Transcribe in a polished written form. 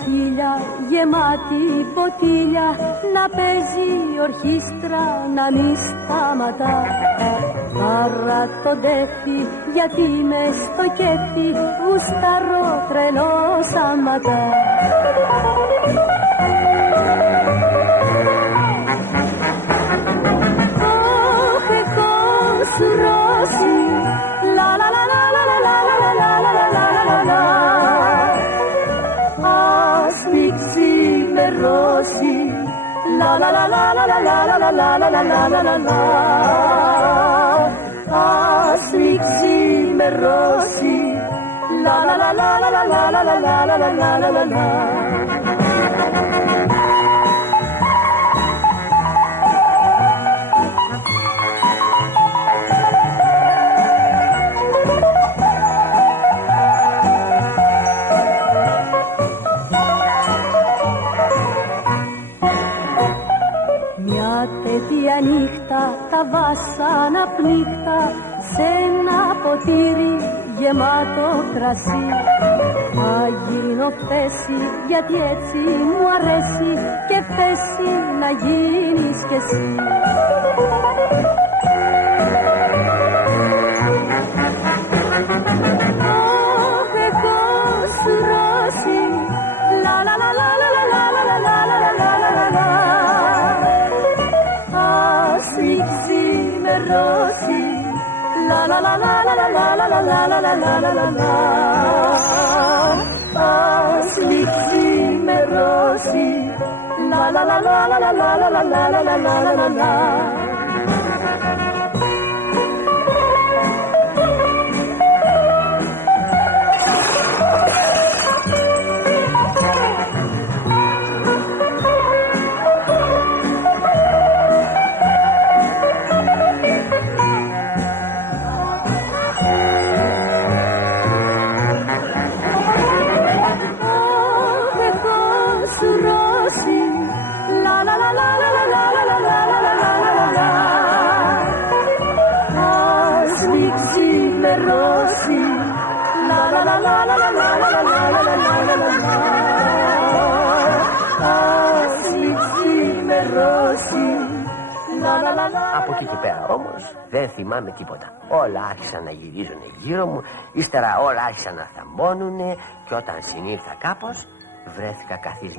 χίλια γεμάτη ποτήλια, να παίζει ορχήστρα να μη σταματά. Παρά το ντέφι, γιατί μες στο κέφι γουστάρω τρελό σαματά. Ρώσει, λα λα λα λα λα λα λα λα λα λα λα. Ας μη ξημερώσει, λα λα λα λα λα λα λα λα λα λα λα λα. Ας μη ξημερώσει, λα λα λα λα λα λα λα λα λα λα λα λα. Τέτοια νύχτα τα βάσανα πνίχτα σε ένα ποτήρι γεμάτο κρασί. Θα γίνω θέση γιατί έτσι μου αρέσει και θέση να γίνεις κι εσύ. Αχ, έχω σου ρώσει, λα λα λα λα λα λα λα λα λα λα λα. Ξημερώσει, λα λα λα λα λα λα λα λα λα λα λα λα. Ας μη ξημερώσει, λα λα λα λα λα λα λα λα λα λα λα. Από εκεί και πέρα όμως δεν θυμάμαι τίποτα. Όλα άρχισαν να γυρίζουν γύρω μου, ύστερα όλα άρχισαν να θαμπώνουνε και όταν συνήλθα κάπως βρέθηκα καθισμένο